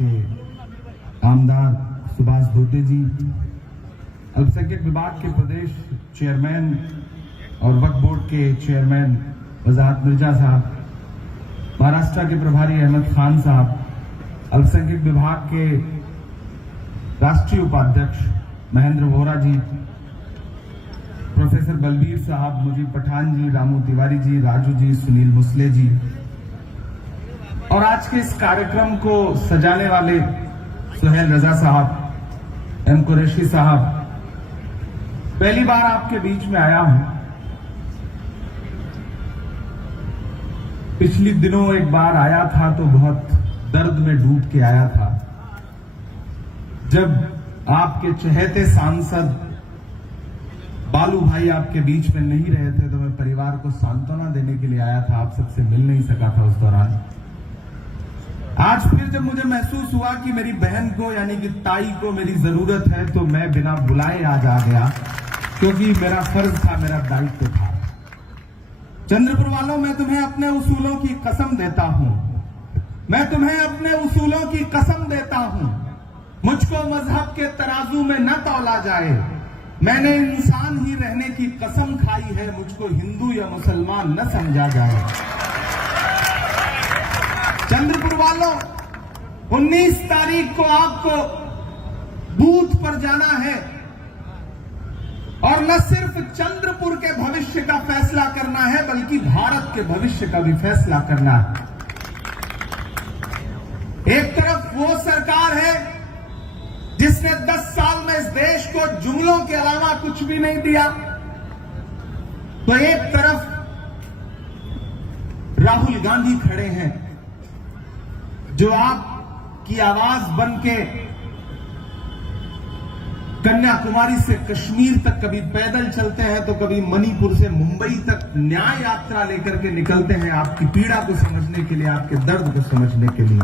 के आमदार सुभाष धोते जी, अल्पसंख्यक विभाग के प्रदेश चेयरमैन और वक्फ बोर्ड के चेयरमैन वजाहत मिर्जा साहब, महाराष्ट्र के प्रभारी अहमद खान साहब, अल्पसंख्यक विभाग के राष्ट्रीय उपाध्यक्ष महेंद्र वोरा जी, प्रोफेसर बलबीर साहब, मुजीब पठान जी, रामू तिवारी जी, राजू जी, सुनील मुसले जी, और आज के इस कार्यक्रम को सजाने वाले सुहेल रजा साहब, एम कुरैशी साहब, पहली बार आपके बीच में आया हूं। पिछले दिनों एक बार आया था तो बहुत दर्द में डूब के आया था, जब आपके चहेते सांसद बालू भाई आपके बीच में नहीं रहे थे तो मैं परिवार को सांत्वना देने के लिए आया था, आप सबसे मिल नहीं सका था उस दौरान। आज फिर जब मुझे महसूस हुआ कि मेरी बहन को यानी कि ताई को मेरी जरूरत है तो मैं बिना बुलाए आज आ गया, क्योंकि मेरा फर्ज था, मेरा दायित्व था। चंद्रपुर वालों, मैं तुम्हें अपने उसूलों की कसम देता हूं, मैं तुम्हें अपने उसूलों की कसम देता हूं। मुझको मजहब के तराजू में न तौला जाए, मैंने इंसान ही रहने की कसम खाई है, मुझको हिंदू या मुसलमान न समझा जाए। चंद्रपुर वालों, 19 तारीख को आपको बूथ पर जाना है और न सिर्फ चंद्रपुर के भविष्य का फैसला करना है बल्कि भारत के भविष्य का भी फैसला करना है। एक तरफ वो सरकार है जिसने 10 साल में इस देश को जुमलों के अलावा कुछ भी नहीं दिया, तो एक तरफ राहुल गांधी खड़े हैं जो आपकी आवाज बनके कन्याकुमारी से कश्मीर तक कभी पैदल चलते हैं तो कभी मणिपुर से मुंबई तक न्याय यात्रा लेकर के निकलते हैं, आपकी पीड़ा को समझने के लिए, आपके दर्द को समझने के लिए।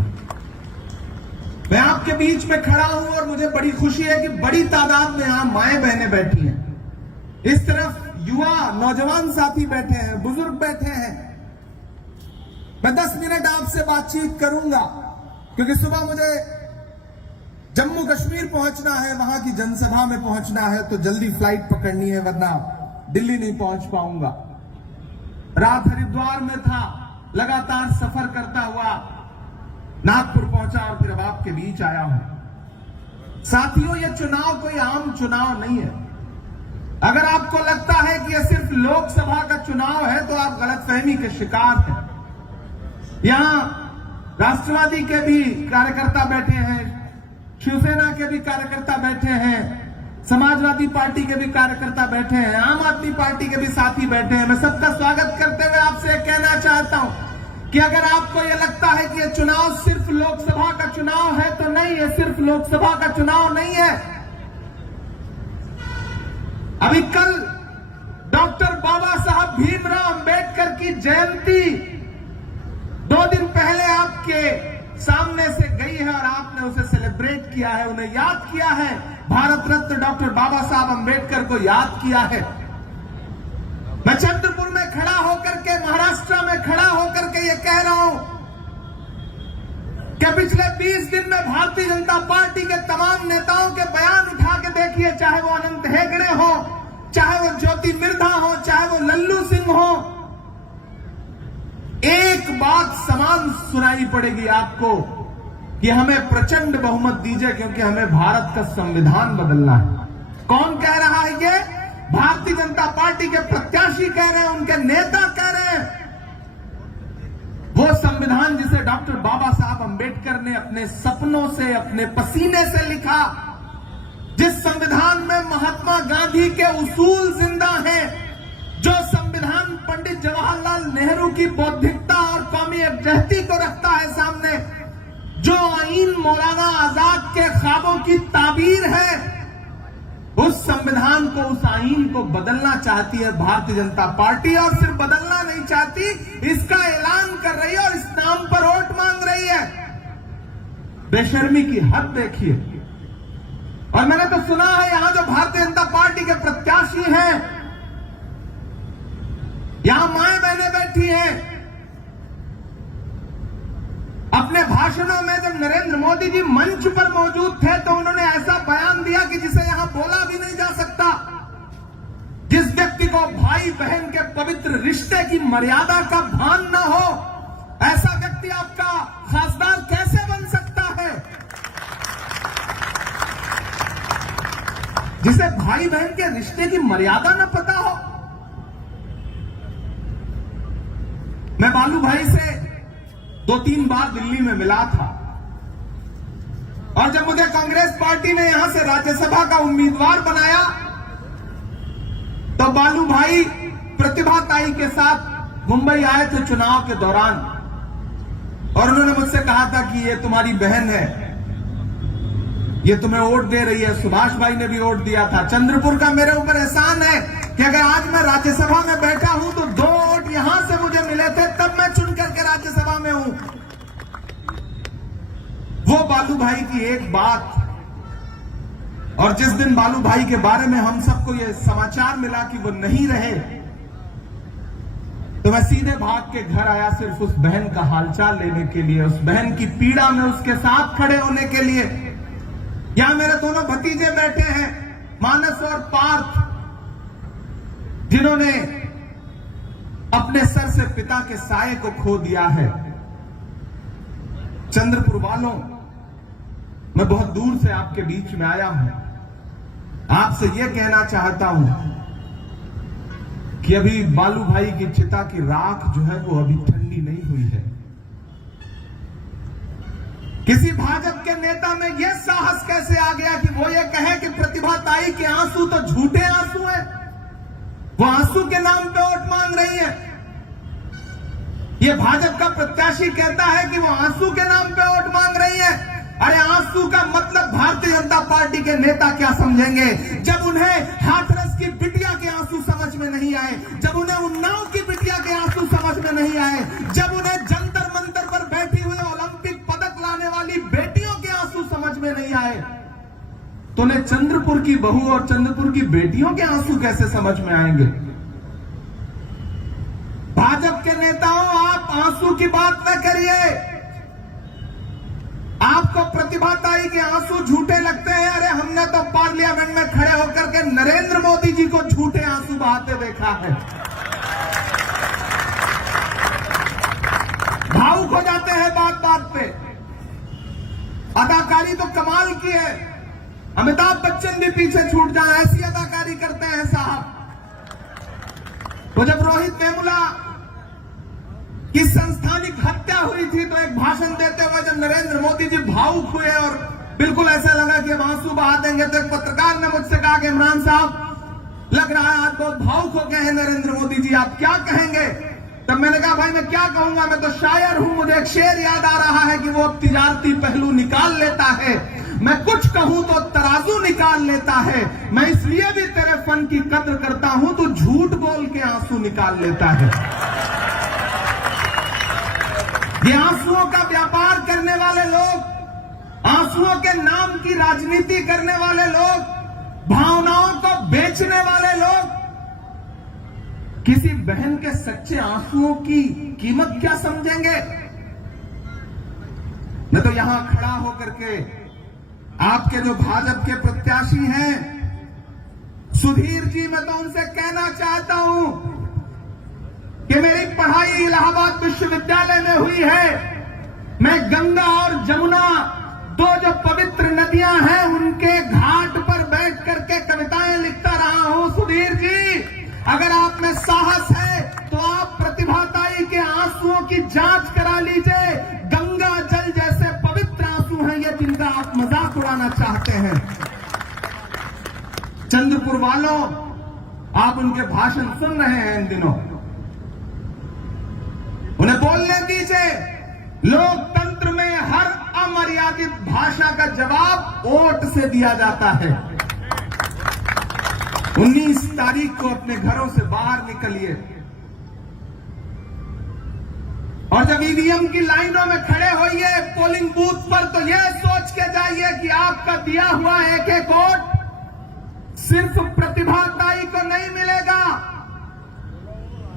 मैं आपके बीच में खड़ा हूं और मुझे बड़ी खुशी है कि बड़ी तादाद में यहां माएं बहनें बैठी हैं, इस तरफ युवा नौजवान साथी बैठे हैं, बुजुर्ग बैठे हैं। मैं 10 मिनट आपसे बातचीत करूंगा क्योंकि सुबह मुझे जम्मू कश्मीर पहुंचना है, वहां की जनसभा में पहुंचना है, तो जल्दी फ्लाइट पकड़नी है वरना दिल्ली नहीं पहुंच पाऊंगा। रात हरिद्वार में था, लगातार सफर करता हुआ नागपुर पहुंचा और फिर अब आपके बीच आया हूं। साथियों, यह चुनाव कोई आम चुनाव नहीं है। अगर आपको लगता है कि यह सिर्फ लोकसभा का चुनाव है तो आप गलतफहमी के शिकार हैं। यहां राष्ट्रवादी के भी कार्यकर्ता बैठे हैं, शिवसेना के भी कार्यकर्ता बैठे हैं, समाजवादी पार्टी के भी कार्यकर्ता बैठे हैं, आम आदमी पार्टी के भी साथी बैठे हैं। मैं सबका स्वागत करते हुए आपसे कहना चाहता हूं कि अगर आपको यह लगता है कि यह चुनाव सिर्फ लोकसभा का चुनाव है तो नहीं, यह सिर्फ लोकसभा का चुनाव नहीं है। अभी कल डॉक्टर बाबा साहब भीमराव अंबेडकर की जयंती 2 दिन पहले आपके सामने से गई है और आपने उसे सेलिब्रेट किया है, उन्हें याद किया है, भारत रत्न डॉक्टर बाबा साहब अंबेडकर को याद किया है। मैं चंद्रपुर में खड़ा होकर के, महाराष्ट्र में खड़ा होकर के ये कह रहा हूं कि पिछले 20 दिन में भारतीय जनता पार्टी के तमाम नेताओं के बयान उठा के देखिए, चाहे वो अनंत हेगड़े हो, चाहे वो ज्योति मिर्धा हो, चाहे वो लल्लू सिंह हो, एक बात समान सुनाई पड़ेगी आपको कि हमें प्रचंड बहुमत दीजिए क्योंकि हमें भारत का संविधान बदलना है। कौन कह रहा है ये? भारतीय जनता पार्टी के प्रत्याशी कह रहे हैं, उनके नेता कह रहे हैं। वो संविधान जिसे डॉक्टर बाबा साहब अंबेडकर ने अपने सपनों से, अपने पसीने से लिखा, जिस संविधान में महात्मा गांधी के उसूल जिंदा हैं, जो संविधान पंडित जवाहरलाल नेहरू की बौद्धिकता और कौमी यकजहती को रखता है सामने, जो आईन मौलाना आजाद के ख्वाबों की ताबीर है, उस संविधान को, उस आईन को बदलना चाहती है भारतीय जनता पार्टी। और सिर्फ बदलना नहीं चाहती, इसका ऐलान कर रही है और इस नाम पर वोट मांग रही है। बेशर्मी की हद देखिए। और मैंने तो सुना है यहां जो भारतीय जनता पार्टी के प्रत्याशी हैं, यहां माएं बहनें बैठी हैं, अपने भाषणों में जब नरेंद्र मोदी जी मंच पर मौजूद थे तो उन्होंने ऐसा बयान दिया कि जिसे यहां बोला भी नहीं जा सकता। जिस व्यक्ति को भाई बहन के पवित्र रिश्ते की मर्यादा का भान न हो, ऐसा व्यक्ति आपका खासदार कैसे बन सकता है? जिसे भाई बहन के रिश्ते की मर्यादा न पता हो। मैं बालू भाई से 2-3 बार दिल्ली में मिला था और जब मुझे कांग्रेस पार्टी ने यहां से राज्यसभा का उम्मीदवार बनाया तो बालू भाई प्रतिभा ताई के साथ मुंबई आए थे चुनाव के दौरान और उन्होंने मुझसे कहा था कि ये तुम्हारी बहन है, ये तुम्हें वोट दे रही है। सुभाष भाई ने भी वोट दिया था। चंद्रपुर का मेरे ऊपर एहसान है कि अगर आज मैं राज्यसभा में बैठा हूं तो 2 वोट यहां से मुझे मिले थे, तब मैं चुन करके राज्यसभा में हूं। वो बालू भाई की एक बात, और जिस दिन बालू भाई के बारे में हम सबको यह समाचार मिला कि वो नहीं रहे, तो मैं सीधे भाग के घर आया सिर्फ उस बहन का हालचाल लेने के लिए, उस बहन की पीड़ा में उसके साथ खड़े होने के लिए। यहां मेरे दोनों भतीजे बैठे हैं, मानस और पार्थ, जिन्होंने अपने सर से पिता के साये को खो दिया है। चंद्रपुर वालों, मैं बहुत दूर से आपके बीच में आया हूं। आपसे यह कहना चाहता हूं कि अभी बालू भाई की चिता की राख जो है वो अभी ठंडी नहीं हुई है। किसी भाजपा के नेता में यह साहस कैसे आ गया कि वो ये कहे कि प्रतिभा ताई के आंसू तो झूठे आंसू हैं, वो आंसू के नाम पे वोट मांग रही है। ये भाजपा का प्रत्याशी कहता है कि वो आंसू के नाम पे वोट मांग रही है। अरे आंसू का मतलब भारतीय जनता पार्टी के नेता क्या समझेंगे जब उन्हें हाथरस की बिटिया के आंसू समझ में नहीं आए, जब उन्हें उन्नाव की बिटिया के आंसू समझ में नहीं आए, जब उन्हें जंतर मंतर पर बैठी हुई ओलंपिक पदक लाने वाली बेटियों के आंसू समझ में नहीं आए, तो उन्हें चंद्रपुर की बहू और चंद्रपुर की बेटियों के आंसू कैसे समझ में आएंगे? भाजपा के नेताओं, आप आंसू की बात न करिए। आपको प्रतिभा ताई के आंसू झूठे लगते हैं। अरे हमने तो पार्लियामेंट में खड़े होकर के नरेंद्र मोदी जी को झूठे आंसू बहाते देखा है। भावुक हो जाते हैं बात बात पे। अदाकारी तो कमाल की है, अमिताभ बच्चन भी पीछे छूट जाए, ऐसी अदाकारी करते हैं साहब। तो जब रोहित वेमुला की संस्थानिक हत्या हुई थी तो एक भाषण देते हुए जब नरेंद्र मोदी जी भावुक हुए और बिल्कुल ऐसा लगा कि अब आंसू बहा देंगे, तो एक पत्रकार ने मुझसे कहा कि इमरान साहब, लग रहा है आज बहुत भावुक हो गए हैं नरेंद्र मोदी जी, आप क्या कहेंगे? तब मैंने कहा भाई मैं क्या कहूंगा, मैं तो शायर हूं। मुझे एक शेर याद आ रहा है कि वो अब तिजारती पहलू निकाल लेता है, मैं कुछ कहूं तो तराजू निकाल लेता है, मैं इसलिए भी तेरे फन की कद्र करता हूं, तो झूठ बोल के आंसू निकाल लेता है। ये आंसुओं का व्यापार करने वाले लोग, आंसुओं के नाम की राजनीति करने वाले लोग, भावनाओं को बेचने वाले लोग, किसी बहन के सच्चे आंसुओं की कीमत क्या समझेंगे? मैं तो यहां खड़ा होकर के आपके जो भाजपा के प्रत्याशी हैं सुधीर जी, मैं तो उनसे कहना चाहता हूं कि मेरी पढ़ाई इलाहाबाद विश्वविद्यालय में हुई है। मैं गंगा और जमुना, दो जो पवित्र नदियां हैं, उनके घाट पर बैठ करके कविताएं लिखता रहा हूं। सुधीर जी, अगर आप में साहस है तो आप प्रतिभा ताई के आंसुओं की जांच करा लीजिए। गंगा जल जैसे पवित्र आंसू हैं ये, जिनका आप मजाक उड़ाना चाहते हैं। चंद्रपुर वालों, आप उनके भाषण सुन रहे हैं इन दिनों, उन्हें बोलने दीजिए। लोकतंत्र में हर अमर्यादित भाषा का जवाब वोट से दिया जाता है। 19 तारीख को अपने घरों से बाहर निकलिए और जब ईवीएम की लाइनों में खड़े होइए पोलिंग बूथ पर, तो यह सोच के जाइए कि आपका दिया हुआ एक एक वोट सिर्फ प्रतिभा ताई को नहीं मिलेगा,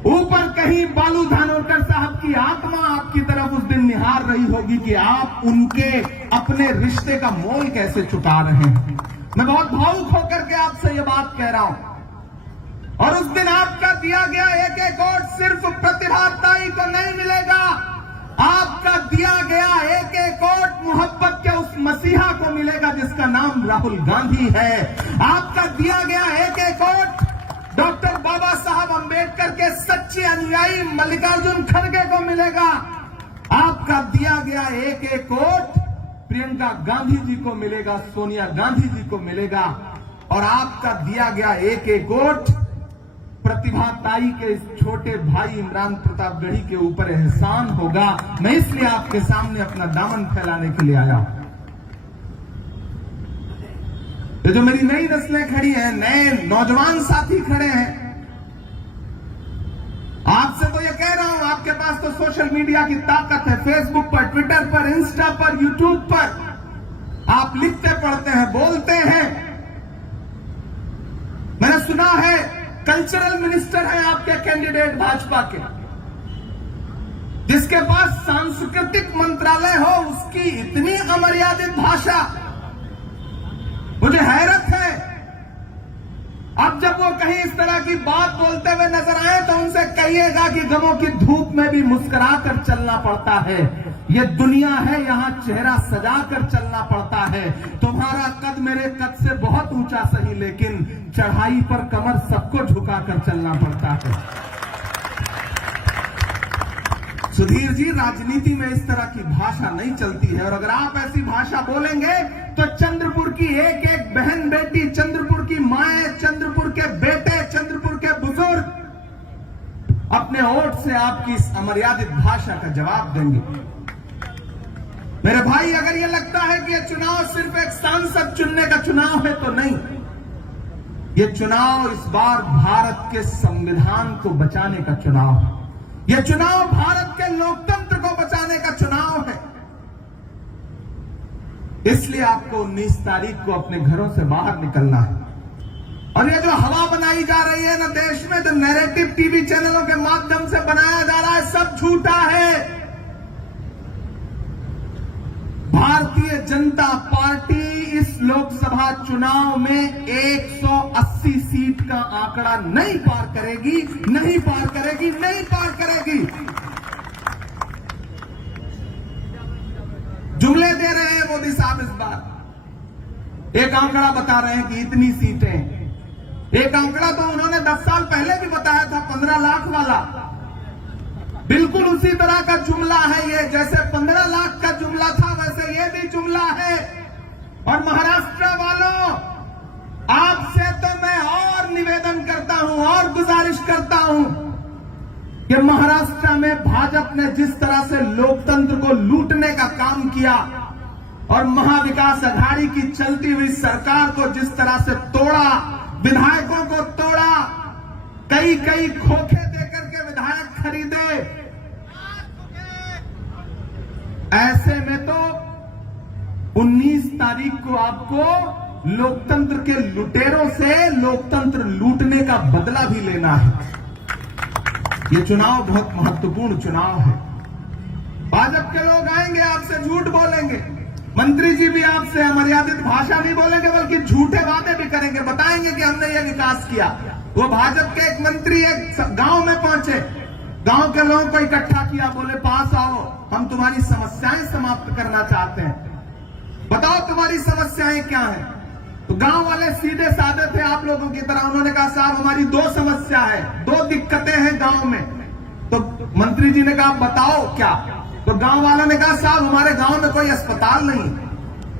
ऊपर कहीं बालू धानोरकर साहब की आत्मा आपकी तरफ उस दिन निहार रही होगी कि आप उनके अपने रिश्ते का मोल कैसे चुका रहे हैं। मैं बहुत भावुक होकर के आपसे ये बात कह रहा हूं। और उस दिन आपका दिया गया एक एक वोट सिर्फ प्रतिभा ताई को नहीं मिलेगा, आपका दिया गया एक एक वोट मोहब्बत के उस मसीहा को मिलेगा जिसका नाम राहुल गांधी है। आपका दिया गया एक एक वोट डॉक्टर बाबा साहब अंबेडकर के सच्चे अनुयायी मल्लिकार्जुन खड़गे को मिलेगा। आपका दिया गया एक एक वोट प्रियंका गांधी जी को मिलेगा, सोनिया गांधी जी को मिलेगा। और आपका दिया गया एक एक वोट प्रतिभा ताई के इस छोटे भाई इमरान प्रतापगढ़ी के ऊपर एहसान होगा। मैं इसलिए आपके सामने अपना दामन फैलाने के लिए आया हूं। ये जो मेरी नई नस्लें खड़ी हैं, नए नौजवान साथी खड़े हैं, आपसे तो ये कह रहा हूं, आपके पास तो सोशल मीडिया की ताकत है। फेसबुक पर, ट्विटर पर, इंस्टा पर, यूट्यूब पर आप लिखते पढ़ते हैं, बोलते हैं। मैंने सुना है कल्चरल मिनिस्टर है आपके कैंडिडेट भाजपा के, जिसके पास सांस्कृतिक मंत्रालय हो, उसकी इतनी अमर्यादित भाषा, मुझे हैरत है। अब जब वो कहीं इस तरह की बात बोलते हुए नजर आए तो उनसे कहिएगा कि गमों की धूप में भी मुस्कुरा कर चलना पड़ता है। ये दुनिया है, यहां चेहरा सजा कर चलना पड़ता है। तुम्हारा कद मेरे कद से बहुत ऊंचा सही, लेकिन चढ़ाई पर कमर सबको झुका कर चलना पड़ता है। सुधीर जी, राजनीति में इस तरह की भाषा नहीं चलती है। और अगर आप ऐसी भाषा बोलेंगे तो चंद्रपुर की एक एक बहन बेटी, चंद्रपुर की माएं, चंद्रपुर के बेटे, चंद्रपुर के बुजुर्ग अपने वोट से आपकी इस अमर्यादित भाषा का जवाब देंगे। मेरे भाई, अगर ये लगता है कि ये चुनाव सिर्फ एक सांसद चुनने का चुनाव है, तो नहीं। ये चुनाव इस बार भारत के संविधान को बचाने का चुनाव है। यह चुनाव भारत के लोकतंत्र को बचाने का चुनाव है। इसलिए आपको 19 तारीख को अपने घरों से बाहर निकलना है। और ये जो हवा बनाई जा रही है ना देश में, जो नैरेटिव टीवी चैनलों के माध्यम से बनाया जा रहा है, सब झूठा है। भारतीय जनता पार्टी इस लोकसभा चुनाव में 180 सीट का आंकड़ा नहीं पार करेगी, नहीं पार करेगी, नहीं पार करेगी। जुमले दे रहे हैं मोदी साहब इस बार। एक आंकड़ा बता रहे हैं कि इतनी सीटें। एक आंकड़ा तो उन्होंने 10 साल पहले भी बताया था, 15 लाख वाला। बिल्कुल उसी तरह का जुमला है ये। जैसे 15 लाख का जुमला था, वैसे ये भी जुमला है। और महाराष्ट्र वालों, आपसे तो मैं और निवेदन करता हूं और गुजारिश करता हूं कि महाराष्ट्र में भाजपा ने जिस तरह से लोकतंत्र को लूटने का काम किया और महाविकास अघाड़ी की चलती हुई सरकार को जिस तरह से तोड़ा, विधायकों को तोड़ा, कई कई खोखे देकर के विधायक खरीदे, ऐसे में तो 19 तारीख को आपको लोकतंत्र के लुटेरों से लोकतंत्र लूटने का बदला भी लेना है। यह चुनाव बहुत महत्वपूर्ण चुनाव है। भाजपा के लोग आएंगे, आपसे झूठ बोलेंगे। मंत्री जी भी आपसे अमर्यादित भाषा नहीं बोलेंगे, बल्कि झूठे वादे भी करेंगे, बताएंगे कि हमने ये विकास किया। वो भाजपा के एक मंत्री एक गांव में पहुंचे, गांव के लोगों को इकट्ठा किया, बोले पास आओ, हम तुम्हारी समस्याएं समाप्त करना चाहते हैं, बताओ तुम्हारी समस्याएं क्या हैं। तो गांव वाले सीधे साधे थे आप लोगों की तरह। उन्होंने कहा साहब हमारी 2 समस्या है, 2 दिक्कतें हैं गांव में। तो मंत्री जी ने कहा बताओ क्या। तो गांव वालों ने कहा साहब हमारे गांव में कोई अस्पताल नहीं।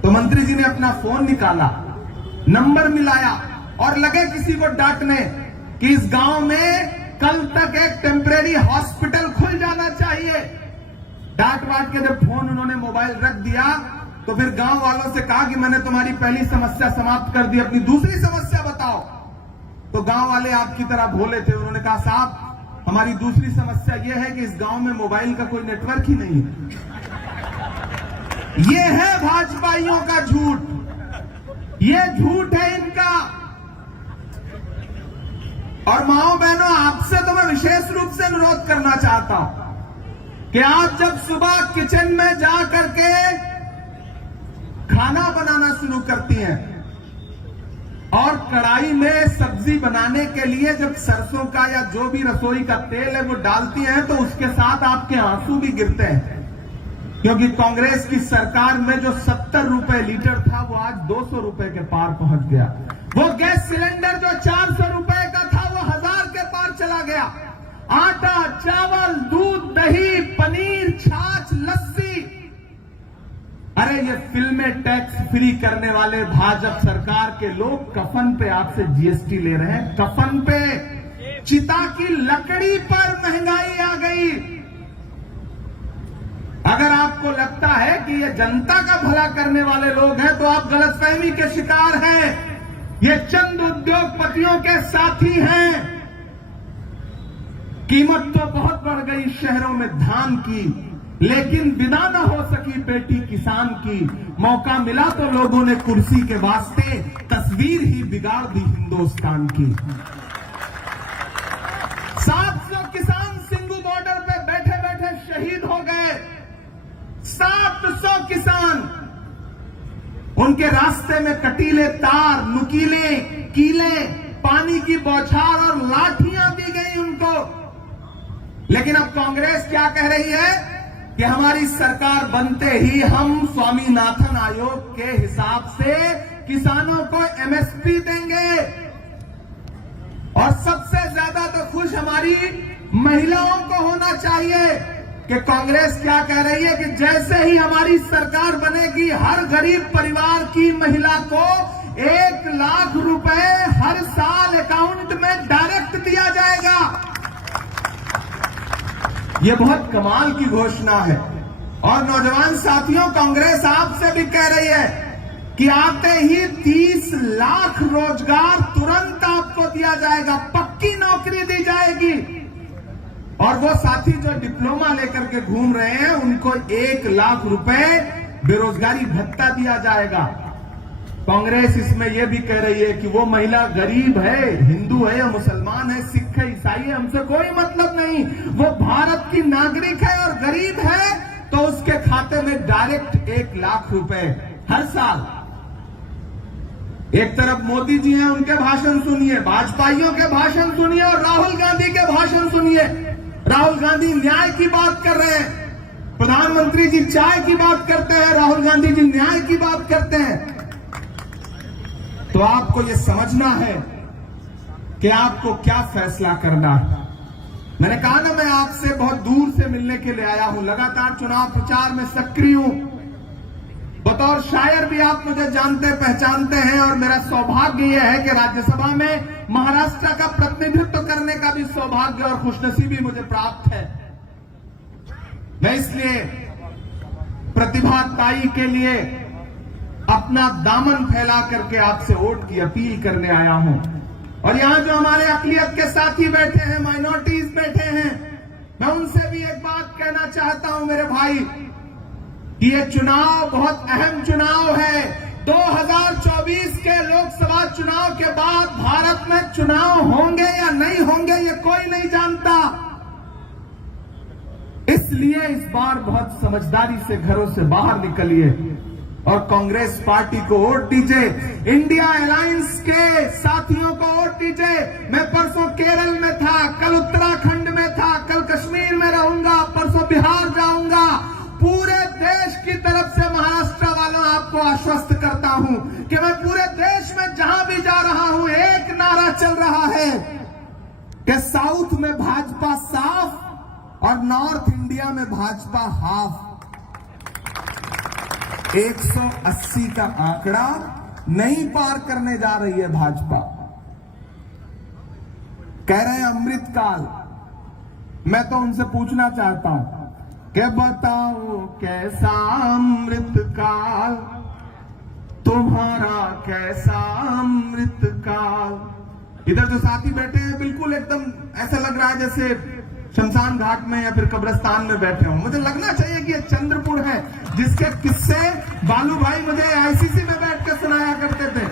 तो मंत्री जी ने अपना फोन निकाला, नंबर मिलाया और लगे किसी को डांटने कि इस गांव में कल तक एक टेम्परेरी हॉस्पिटल खुल जाना चाहिए। डांट वाट के जब फोन उन्होंने मोबाइल रख दिया तो फिर गांव वालों से कहा कि मैंने तुम्हारी पहली समस्या समाप्त कर दी, अपनी दूसरी समस्या बताओ। तो गांव वाले आपकी तरह भोले थे, उन्होंने कहा साहब हमारी दूसरी समस्या यह है कि इस गांव में मोबाइल का कोई नेटवर्क ही नहीं है। ये है भाजपाइयों का झूठ, ये झूठ है इनका। और माओ बहनों, आपसे तो मैं विशेष रूप से अनुरोध करना चाहता हूं कि आप जब सुबह किचन में जा करके खाना बनाना शुरू करती हैं और कढ़ाई में सब्जी बनाने के लिए जब सरसों का या जो भी रसोई का तेल है वो डालती हैं, तो उसके साथ आपके आंसू भी गिरते हैं, क्योंकि कांग्रेस की सरकार में जो 70 रुपए लीटर था वो आज 200 रुपए के पार पहुंच गया। वो गैस सिलेंडर जो 400 रुपए का था वो 1000 के पार चला गया। आटा, चावल, दूध, दही, पनीर, छाछ, लस्सी, अरे ये फिल्में टैक्स फ्री करने वाले भाजपा सरकार के लोग कफन पे आपसे जीएसटी ले रहे हैं। कफन पे, चिता की लकड़ी पर महंगाई आ गई। अगर आपको लगता है कि ये जनता का भला करने वाले लोग हैं तो आप गलतफहमी के शिकार हैं। ये चंद उद्योगपतियों के साथी हैं। कीमत तो बहुत बढ़ गई शहरों में धान की, लेकिन विदा न हो सकी बेटी किसान की। मौका मिला तो लोगों ने कुर्सी के वास्ते तस्वीर ही बिगाड़ दी हिंदुस्तान की। 700 किसान सिंगू बॉर्डर पे बैठे बैठे शहीद हो गए। 700 किसान, उनके रास्ते में कटीले तार, नुकीले कीले, पानी की बौछार और लाठियां दी गई उनको। लेकिन अब कांग्रेस क्या कह रही है कि हमारी सरकार बनते ही हम स्वामीनाथन आयोग के हिसाब से किसानों को एमएसपी देंगे। और सबसे ज्यादा तो खुश हमारी महिलाओं को होना चाहिए कि कांग्रेस क्या कह रही है कि जैसे ही हमारी सरकार बनेगी हर गरीब परिवार की महिला को 1 लाख रुपए हर साल अकाउंट में डायरेक्ट दिया जाएगा। यह बहुत कमाल की घोषणा है। और नौजवान साथियों, कांग्रेस आपसे भी कह रही है कि आते ही 30 लाख रोजगार तुरंत आपको दिया जाएगा, पक्की नौकरी दी जाएगी। और वो साथी जो डिप्लोमा लेकर के घूम रहे हैं उनको 1 लाख रुपए बेरोजगारी भत्ता दिया जाएगा। कांग्रेस इसमें यह भी कह रही है कि वो महिला गरीब है, हिंदू है या मुसलमान है, सिख है, ईसाई है, हमसे कोई मतलब नहीं। वो भारत की नागरिक है और गरीब है तो उसके खाते में डायरेक्ट 1 लाख रुपए हर साल। एक तरफ मोदी जी हैं, उनके भाषण सुनिए, भाजपाइयों के भाषण सुनिए और राहुल गांधी के भाषण सुनिए। राहुल गांधी न्याय की बात कर रहे हैं, प्रधानमंत्री जी चाय की बात करते हैं, राहुल गांधी जी न्याय की बात करते हैं। तो आपको यह समझना है कि आपको क्या फैसला करना है। मैंने कहा ना, मैं आपसे बहुत दूर से मिलने के लिए आया हूं, लगातार चुनाव प्रचार में सक्रिय हूं। बतौर शायर भी आप मुझे जानते पहचानते हैं और मेरा सौभाग्य यह है कि राज्यसभा में महाराष्ट्र का प्रतिनिधित्व करने का भी सौभाग्य और खुशनसीबी मुझे प्राप्त है। मैं इसलिए प्रतिभा ताई के लिए अपना दामन फैला करके आपसे वोट की अपील करने आया हूं। और यहां जो हमारे अकलियत के साथी बैठे हैं, माइनॉरिटीज बैठे हैं, मैं उनसे भी एक बात कहना चाहता हूं मेरे भाई कि ये चुनाव बहुत अहम चुनाव है। 2024 के लोकसभा चुनाव के बाद भारत में चुनाव होंगे या नहीं होंगे ये कोई नहीं जानता। इसलिए इस बार बहुत समझदारी से घरों से बाहर निकलिए और कांग्रेस पार्टी को वोट दीजिए, इंडिया अलायंस के साथियों को वोट दीजिए। मैं परसों केरल में था, कल उत्तराखंड में था, कल कश्मीर में रहूंगा, परसों बिहार जाऊंगा। पूरे देश की तरफ से महाराष्ट्र वालों आपको आश्वस्त करता हूं कि मैं पूरे देश में जहां भी जा रहा हूं एक नारा चल रहा है कि साउथ में भाजपा साफ और नॉर्थ इंडिया में भाजपा हाफ। 180 का आंकड़ा नहीं पार करने जा रही है भाजपा। कह रहे हैं अमृतकाल। मैं तो उनसे पूछना चाहता हूं कि बताओ कैसा अमृतकाल, तुम्हारा कैसा अमृतकाल। इधर जो साथी बैठे हैं बिल्कुल एकदम ऐसा लग रहा है जैसे शमशान घाट में या फिर कब्रिस्तान में बैठे हों। मुझे लगना चाहिए कि ये चंद्रपुर है जिसके किस्से बालू भाई मुझे आईसीसी में बैठ कर सुनाया करते थे।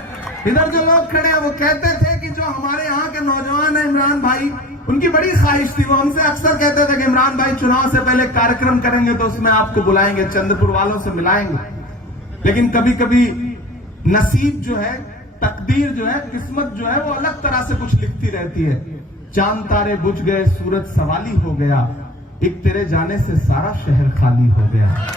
इधर जो लोग खड़े हैं वो कहते थे कि जो हमारे यहाँ के नौजवान है इमरान भाई, उनकी बड़ी ख्वाहिश थी, वो हमसे अक्सर कहते थे कि इमरान भाई चुनाव से पहले कार्यक्रम करेंगे तो उसमें आपको बुलाएंगे, चंद्रपुर वालों से मिलाएंगे। लेकिन कभी कभी नसीब जो है, तकदीर जो है, किस्मत जो है, वो अलग तरह से कुछ लिखती रहती है। चांद तारे बुझ गए, सूरज सवाली हो गया, एक तेरे जाने से सारा शहर खाली हो गया।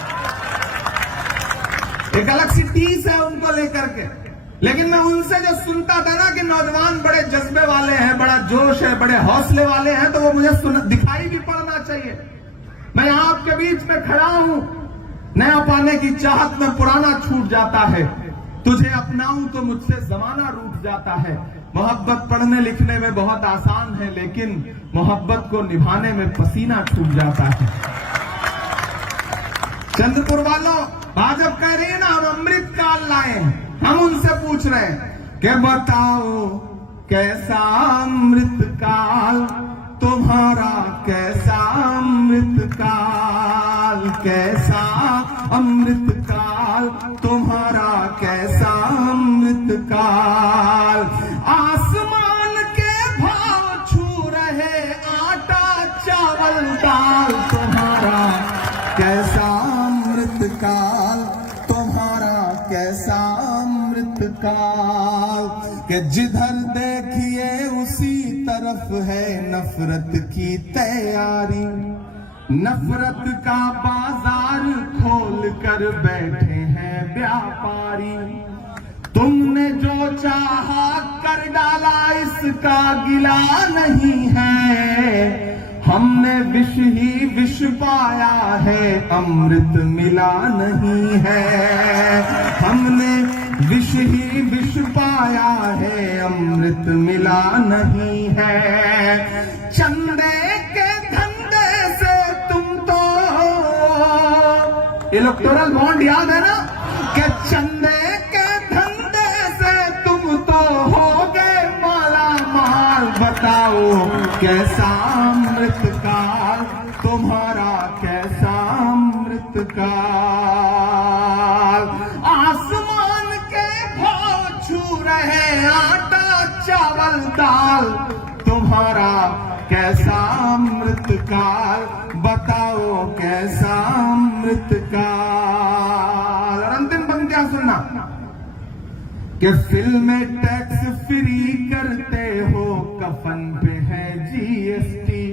एक अलग सी टीस है उनको लेकर के। लेकिन मैं उनसे जो सुनता था ना कि नौजवान बड़े जज्बे वाले हैं, बड़ा जोश है, बड़े हौसले वाले हैं, तो वो मुझे दिखाई भी पड़ना चाहिए। मैं आपके बीच में खड़ा हूं, नया पाने की चाहत में पुराना छूट जाता है, तुझे अपनाऊं तो मुझसे जमाना रूठ जाता है। मोहब्बत पढ़ने लिखने में बहुत आसान है, लेकिन मोहब्बत को निभाने में पसीना छूट जाता है। चंद्रपुर वालों, भाजपा कह रही है ना हम अमृत काल लाए हैं, हम उनसे पूछ रहे हैं कि बताओ कैसा अमृत काल तुम्हारा, कैसा अमृत काल, कैसा अमृत काल तुम्हारा, कैसा अमृत काल। आसमान के भाव छू रहे आटा चावल दाल तुम्हारा, कैसा अमृत काल तुम्हारा, कैसा अमृत काल। कि जिधर देखिए उसी तरफ है नफरत की तैयारी, नफरत का बाजार खोल कर बैठे हैं व्यापारी। तुमने जो चाहा कर डाला इसका गिला नहीं है, हमने विष ही विष पाया है अमृत मिला नहीं है, हमने विष ही विष पाया है अमृत मिला नहीं है। चंदे के धंधे से तुम तो, इलेक्टोरल बॉन्ड याद है ना, कि चंदे के धंधे से तुम तो हो गए माला माल। बताओ कैसा अमृत काल तुम्हारा, कैसा अमृत काल। आसमान के भाव छू रहे आटा चावल दाल तुम्हारा, कैसा अमृत काल। बताओ कैसा अमृत काल। और अंतिम पंक्तियां सुनना कि फिल्में टैक्स फ्री करते हो, कफन पे है जीएसटी।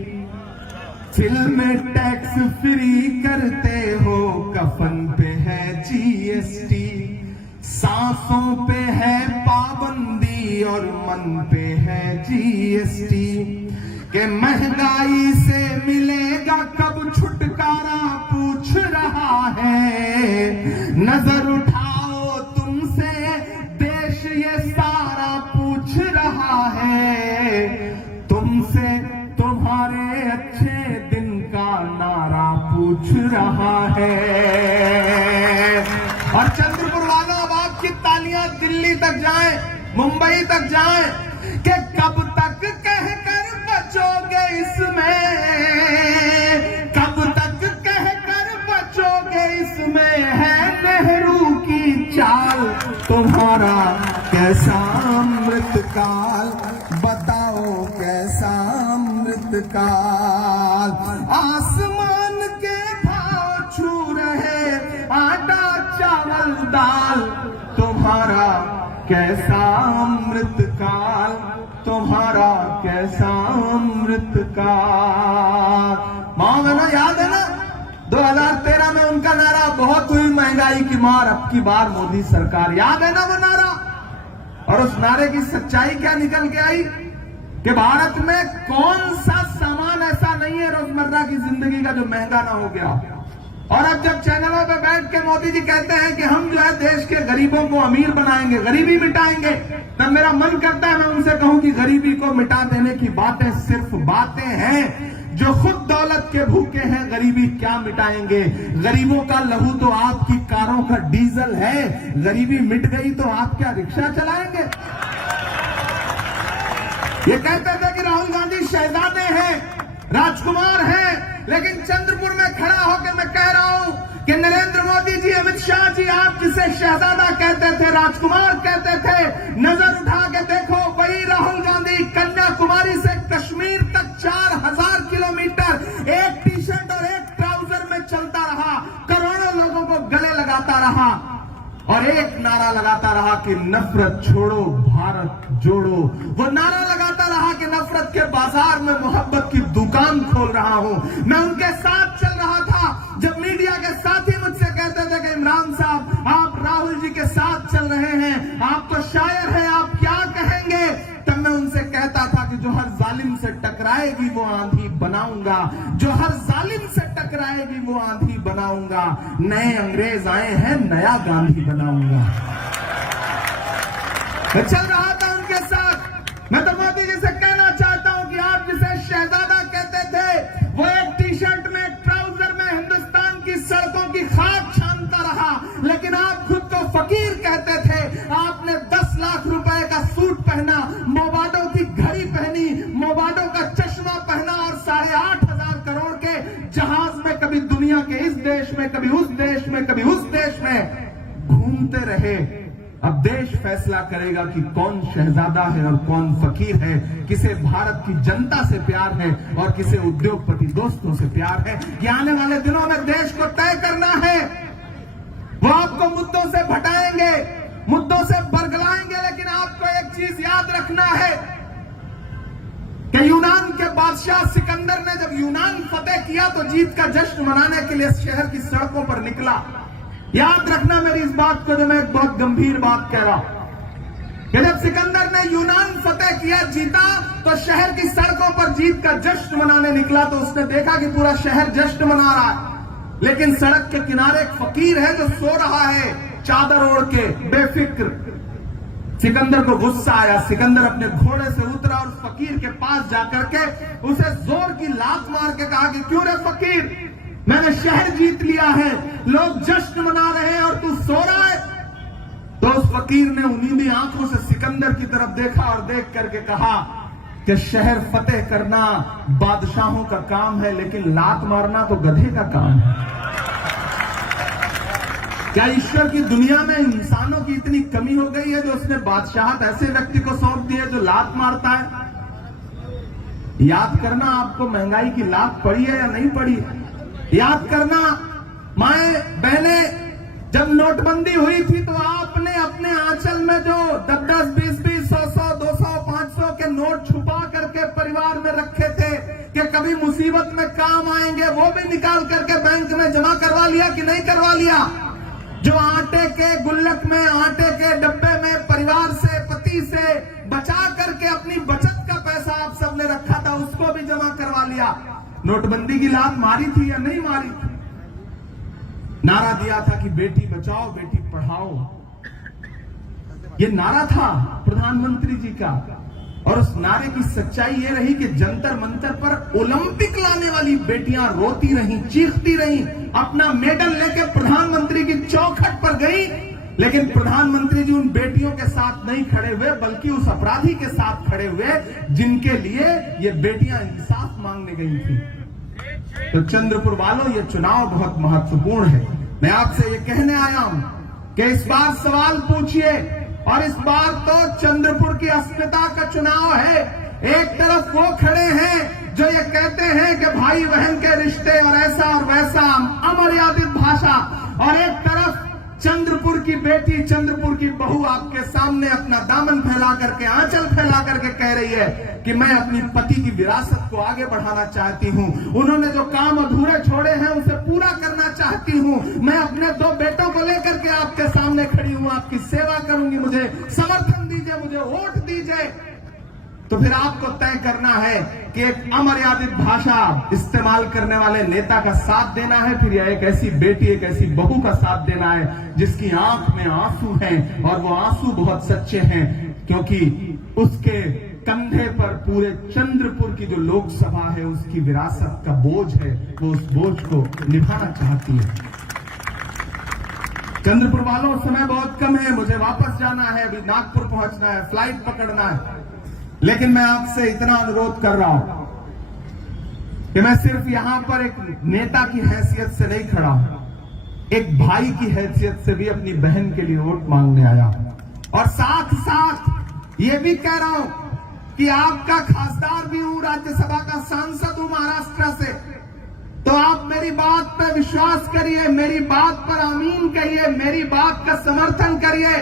फिल्में टैक्स फ्री करते हो, कफन पे है जीएसटी। सांसों पे है पाबंदी और मन पे है जीएसटी। कि महंगाई से मिलेगा कब छुटकारा पूछ रहा है। नजर उठाओ तुमसे देश ये सारा पूछ रहा है। तुमसे तुम्हारे अच्छे दिन का नारा पूछ रहा है। और चंद्रपुर वालों, अब आपकी तालियां दिल्ली तक जाएं, मुंबई तक जाएं कि कब तक कहकर बचोगे इसमें, कब तक कहकर बचोगे इसमें। है नेहरू की चाल तुम्हारा, कैसा अमृत काल। बताओ कैसा अमृत काल। आसमान के भाव छू रहे आटा चावल दाल तुम्हारा, कैसा अमृत काल तुम्हारा, कैसा अमृत काल। माँ बहनों, याद है ना 2013 में उनका नारा, बहुत हुई महंगाई की मार अब की बार मोदी सरकार। याद है ना वो नारा। और उस नारे की सच्चाई क्या निकल के आई कि भारत में कौन सा सामान ऐसा नहीं है रोजमर्रा की जिंदगी का जो महंगा ना हो गया। और अब जब चैनलों पे बैठ के मोदी जी कहते हैं कि हम जो है देश के गरीबों को अमीर बनाएंगे, गरीबी मिटाएंगे, तब मेरा मन करता है मैं उनसे कहूं कि गरीबी को मिटा देने की बातें सिर्फ बातें हैं। जो खुद दौलत के भूखे हैं गरीबी क्या मिटाएंगे। गरीबों का लहू तो आपकी कारों का डीजल है। गरीबी मिट गई तो आप क्या रिक्शा चलाएंगे। ये कहते थे कि राहुल गांधी शहजादे हैं, राजकुमार हैं, लेकिन चंद्रपुर में खड़ा होकर मैं कह रहा हूं कि नरेंद्र मोदी जी, अमित शाह जी, आप जिसे शहजादा कहते थे, राजकुमार कहते थे, नजर उठा के देखो वही राहुल गांधी कन्याकुमारी नारा लगाता रहा कि नफरत छोड़ो भारत जोड़ो। वो नारा लगाता रहा कि नफरत के बाजार में मोहब्बत की दुकान खोल रहा हूं। मैं उनके साथ चल रहा था जब मीडिया के साथी मुझसे कहते थे कि इमरान साहब आप राहुल जी के साथ चल रहे हैं, आप तो शायर हैं, आप क्या कहेंगे। तब मैं उनसे कहता था कि जो हर जालिम से टकराएगी वो आंधी बनाऊंगा, जो हर जालिम से टकराएगी वो आंधी बनाऊंगा। नए अंग्रेज आए हैं, नया गांधी बनाऊंगा। मैं चल रहा था उनके साथ। मैं तो मोदी जी से कहना चाहता हूं कि आप जिसे शहजादा कहते थे वो एक टी शर्ट में, एक ट्राउजर में हिंदुस्तान की सड़कों की खाक छानता रहा, लेकिन आप खुद को फकीर कहते थे। आपने 10 लाख रुपए का सूट पहना, मोबाडो की घड़ी पहनी, मोबाडो का चश्मा पहना और 8,500 करोड़ के जहाज में कभी दुनिया के इस देश में, कभी उस देश में, कभी उस देश में घूमते रहे। अब देश फैसला करेगा कि कौन शहजादा है और कौन फकीर है, किसे भारत की जनता से प्यार है और किसे उद्योगपति दोस्तों से प्यार है। ये आने वाले दिनों में देश को तय करना है। वो आपको मुद्दों से भटाएंगे, मुद्दों से बरगलाएंगे, लेकिन आपको एक चीज याद रखना है कि यूनान के बादशाह सिकंदर ने जब यूनान फतेह किया तो जीत का जश्न मनाने के लिए शहर की सड़कों पर निकला। याद रखना मेरी इस बात को, जो मैं एक बहुत गंभीर बात कह रहा हूं कि जब सिकंदर ने यूनान फतेह किया, जीता, तो शहर की सड़कों पर जीत का जश्न मनाने निकला तो उसने देखा कि पूरा शहर जश्न मना रहा है, लेकिन सड़क के किनारे एक फकीर है जो सो रहा है चादर ओढ़ के बेफिक्र। सिकंदर को गुस्सा आया। सिकंदर अपने घोड़े से उतरा और फकीर के पास जाकर के उसे जोर की लात मार के कहा कि क्यों रे फकीर, मैंने शहर जीत लिया है, लोग जश्न मना रहे हैं और तू सो रहा है। तो उस फकीर ने उन्हीं आंखों से सिकंदर की तरफ देखा और देख करके कहा कि शहर फतेह करना बादशाहों का काम है, लेकिन लात मारना तो गधे का काम है। क्या ईश्वर की दुनिया में इंसानों की इतनी कमी हो गई है जो उसने बादशाहत ऐसे व्यक्ति को सौंप दी है जो लात मारता है? याद करना, आपको महंगाई की लात पड़ी है या नहीं पड़ी? याद करना, माए बहने, जब नोटबंदी हुई थी तो आपने अपने आंचल में जो 10-10, 20-20, 100-100, 200, 500 के नोट छुपा करके परिवार में रखे थे कि कभी मुसीबत में काम आएंगे, वो भी निकाल करके बैंक में जमा करवा लिया कि नहीं करवा लिया? जो आटे के गुल्लक में, आटे के डब्बे में परिवार से, पति से बचा करके अपनी बचत का पैसा आप सबने रखा था, उसको भी जमा करवा लिया। नोटबंदी की लात मारी थी या नहीं मारी थी? नारा दिया था कि बेटी बचाओ बेटी पढ़ाओ, ये नारा था प्रधानमंत्री जी का। और उस नारे की सच्चाई ये रही कि जंतर मंतर पर ओलंपिक लाने वाली बेटियां रोती रहीं, चीखती रहीं, अपना मेडल लेके प्रधानमंत्री की चौखट पर गई, लेकिन प्रधानमंत्री जी उन बेटियों के साथ नहीं खड़े हुए, बल्कि उस अपराधी के साथ खड़े हुए जिनके लिए ये बेटियां इंसाफ मांगने गई थी। तो चंद्रपुर वालों, ये चुनाव बहुत महत्वपूर्ण है। मैं आपसे ये कहने आया हूं कि इस बार सवाल पूछिए, और इस बार तो चंद्रपुर की अस्मिता का चुनाव है। एक तरफ वो खड़े हैं जो ये कहते हैं कि भाई बहन के रिश्ते और ऐसा और वैसा, अमर्यादित भाषा, और एक तरफ चंद्रपुर की बेटी, चंद्रपुर की बहू आपके सामने अपना दामन फैला करके, आंचल फैला करके कह रही है कि मैं अपनी पति की विरासत को आगे बढ़ाना चाहती हूं, उन्होंने जो काम अधूरे छोड़े हैं उसे पूरा करना चाहती हूं, मैं अपने 2 बेटों को लेकर के आपके सामने खड़ी हूं, आपकी सेवा करूंगी, मुझे समर्थन दीजिए, मुझे वोट दीजिए। तो फिर आपको तय करना है कि एक अमर्यादित भाषा इस्तेमाल करने वाले नेता का साथ देना है, फिर यह एक ऐसी बेटी, एक ऐसी बहू का साथ देना है जिसकी आंख में आंसू हैं, और वो आंसू बहुत सच्चे हैं, क्योंकि उसके कंधे पर पूरे चंद्रपुर की जो लोकसभा है उसकी विरासत का बोझ है, वो उस बोझ को निभाना चाहती है। चंद्रपुर वालों, समय बहुत कम है, मुझे वापस जाना है, अभी नागपुर पहुंचना है, फ्लाइट पकड़ना है, लेकिन मैं आपसे इतना अनुरोध कर रहा हूं कि मैं सिर्फ यहां पर एक नेता की हैसियत से नहीं खड़ा हूं, एक भाई की हैसियत से भी अपनी बहन के लिए वोट मांगने आया हूं। और साथ साथ ये भी कह रहा हूं कि आपका खासदार भी हूं, राज्यसभा का सांसद हूं महाराष्ट्र से। तो आप मेरी बात पर विश्वास करिए, मेरी बात पर आमीन कहिए, मेरी बात का समर्थन करिए।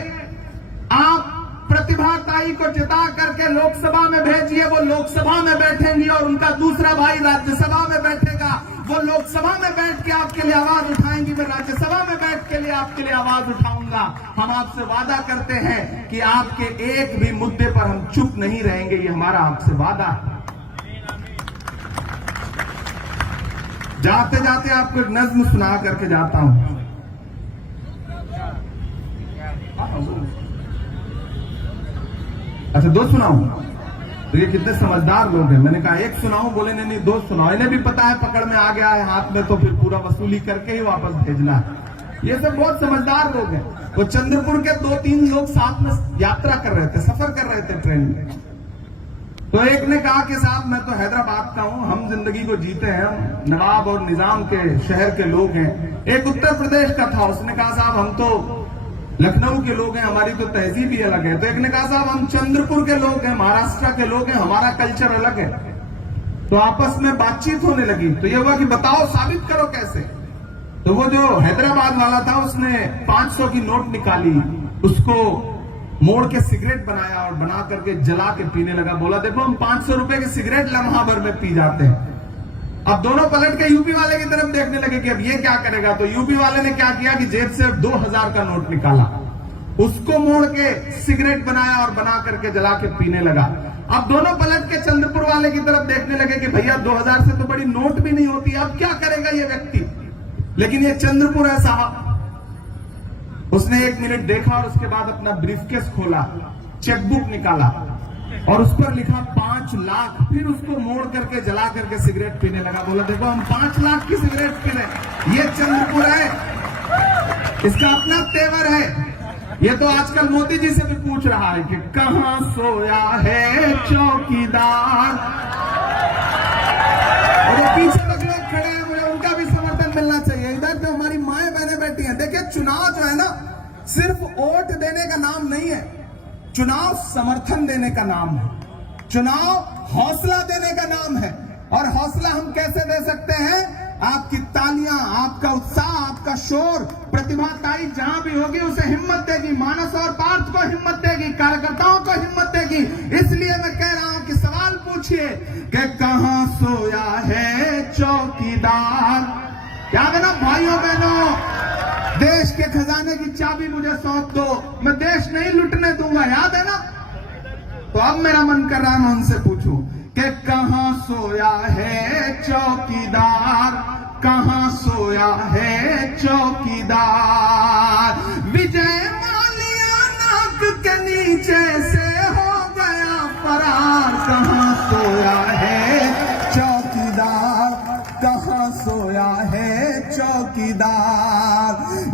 आप प्रतिभा ताई को जिता करके लोकसभा में भेजिए, वो लोकसभा में बैठेंगी और उनका दूसरा भाई राज्यसभा में बैठेगा। वो लोकसभा में बैठ के आपके लिए आवाज उठाएंगी, मैं राज्यसभा में बैठ के लिए आपके लिए आवाज उठाऊंगा। हम आपसे वादा करते हैं कि आपके एक भी मुद्दे पर हम चुप नहीं रहेंगे, ये हमारा आपसे वादा है। जाते जाते आपको एक नज्म सुना करके जाता हूं। अच्छा, दो सुनाऊं? तो ये कितने समझदार लोग हैं। मैंने कहा एक सुनाऊं, बोले नहीं दो सुनाओ। इन्हें भी पता है पकड़ में आ गया है हाथ में, तो फिर पूरा वसूली करके ही वापस भेजना है। ये सब बहुत समझदार लोग हैं। वो चंद्रपुर के 2-3 लोग साथ में यात्रा कर रहे थे, सफर कर रहे थे ट्रेन में। तो एक ने कहा कि साहब मैं तो हैदराबाद का हूं, हम जिंदगी को जीते हैं, हम नवाब और निजाम के शहर के लोग हैं। एक उत्तर प्रदेश का था, उसने कहा साहब हम तो लखनऊ के लोग हैं, हमारी तो तहजीब ही अलग है। तो एक ने कहा साहब हम चंद्रपुर के लोग हैं, महाराष्ट्र के लोग हैं, हमारा कल्चर अलग है। तो आपस में बातचीत होने लगी। तो ये हुआ कि बताओ साबित करो कैसे। तो वो जो हैदराबाद वाला था उसने 500 की नोट निकाली, उसको मोड़ के सिगरेट बनाया और बना करके जला के पीने लगा। बोला देखो हम 500 रुपए की सिगरेट लम्हा भर में पी जाते हैं। अब दोनों पलट के यूपी वाले की तरफ देखने लगे कि अब ये क्या करेगा। तो यूपी वाले ने क्या किया कि जेब से 2000 का नोट निकाला, उसको मोड़ के सिगरेट बनाया और बना करके जला के पीने लगा। अब दोनों पलट के चंद्रपुर वाले की तरफ देखने लगे कि भैया 2000 से तो बड़ी नोट भी नहीं होती, अब क्या करेगा ये व्यक्ति। लेकिन ये चंद्रपुर है साहब। उसने 1 मिनट देखा और उसके बाद अपना ब्रीफकेस खोला, चेकबुक निकाला और उस पर लिखा 5 लाख। फिर उसको मोड़ करके जला करके सिगरेट पीने लगा। बोला देखो हम 5 लाख की सिगरेट पी रहे, ये चंद्रपुर है, इसका अपना तेवर है। ये तो आजकल मोदी जी से भी पूछ रहा है कि कहां सोया है चौकीदार। और ये पीछे तक लोग खड़े हैं, मुझे उनका भी समर्थन मिलना चाहिए। इधर तो हमारी माएं बहनें बैठी हैं। देखिए चुनाव जो है ना, सिर्फ वोट देने का नाम नहीं है, चुनाव समर्थन देने का नाम है, चुनाव हौसला देने का नाम है। और हौसला हम कैसे दे सकते हैं? आपकी तालियां, आपका उत्साह, आपका शोर। प्रतिभा ताई जहां भी होगी उसे हिम्मत देगी, मानस और पार्थ को हिम्मत देगी, कार्यकर्ताओं को हिम्मत देगी। इसलिए मैं कह रहा हूं कि सवाल पूछिए कि कहां सोया है चौकीदार। याद है ना भाइयों बहनों, देश के खजाने की चाबी मुझे सौंप दो, मैं देश नहीं लुटने दूंगा। याद है ना? तो अब मेरा मन कर रहा है मैं उनसे पूछूं कि कहां सोया है चौकीदार, कहां सोया है चौकीदार। विजय माल्या नाक के नीचे से हो गया फरार, कहां सोया है चौकीदार, कहां सोया है चौकीदार।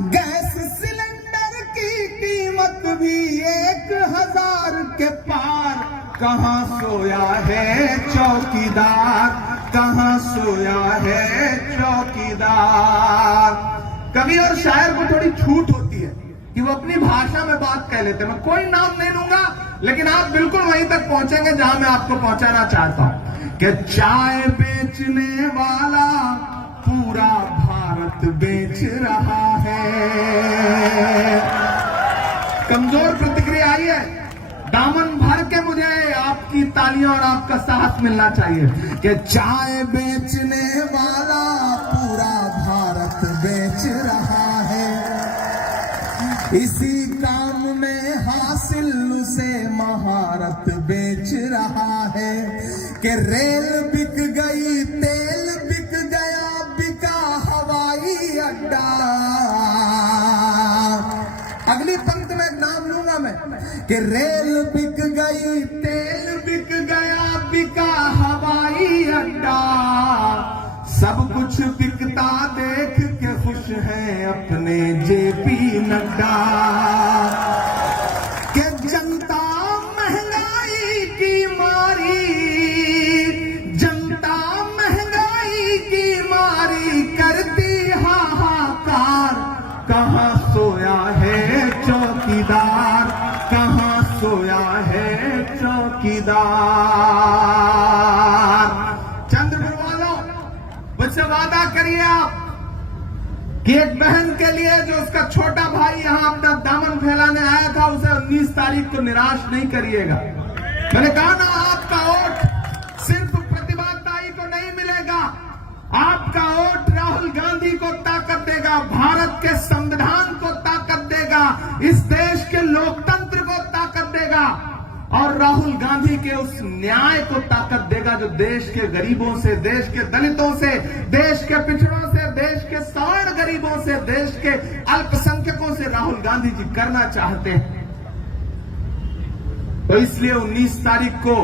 गैस सिलेंडर की कीमत भी 1000 के पार, कहां सोया है चौकीदार, कहां सोया है चौकीदार। कवि और शायर को थोड़ी छूट होती है कि वो अपनी भाषा में बात कह लेते हैं। मैं कोई नाम नहीं लूंगा, लेकिन आप बिल्कुल वहीं तक पहुंचेंगे जहां मैं आपको पहुंचाना चाहता हूं कि चाय बेचने वाला पूरा भारत बेच रहा है। कमजोर प्रतिक्रिया आई है, दामन भर के मुझे आपकी तालियां और आपका साथ मिलना चाहिए कि चाय बेचने वाला पूरा भारत बेच रहा है। इसी काम में हासिल उसे महारत बेच रहा है कि रेल बिक गई, तेल बिक गया, बिका हवाई अड्डा। अगली पंक्ति में नाम लूंगा मैं कि रेल बिक गई, तेल बिक गया, बिका हवाई अड्डा। सब कुछ बिकता देख के खुश हैं अपने जेपी नड्डा। कि जनता महंगाई की मारी, जनता महंगाई की मारी करती हाहाकार। कहां सोया है चौकीदार, कहां सोया है चौकीदार। चंद्रपुर वालों, मुझसे वादा करिए आप कि एक बहन के लिए जो उसका छोटा भाई यहां अपना दामन फैलाने आया था, उसे 19 तारीख को निराश नहीं करिएगा। मैंने कहा ना, आपका वोट सिर्फ प्रतिभा ताई को नहीं मिलेगा, आपका वोट राहुल गांधी को ताकत देगा, भारत के संविधान को ताकत देगा, इस देश के लोकतंत्र को ताकत देगा और राहुल गांधी के उस न्याय को ताकत देगा जो देश के गरीबों से, देश के दलितों से, देश के पिछड़ों से, देश के सवर्ण गरीबों से, देश के अल्पसंख्यकों से राहुल गांधी जी करना चाहते हैं। तो इसलिए 19 तारीख को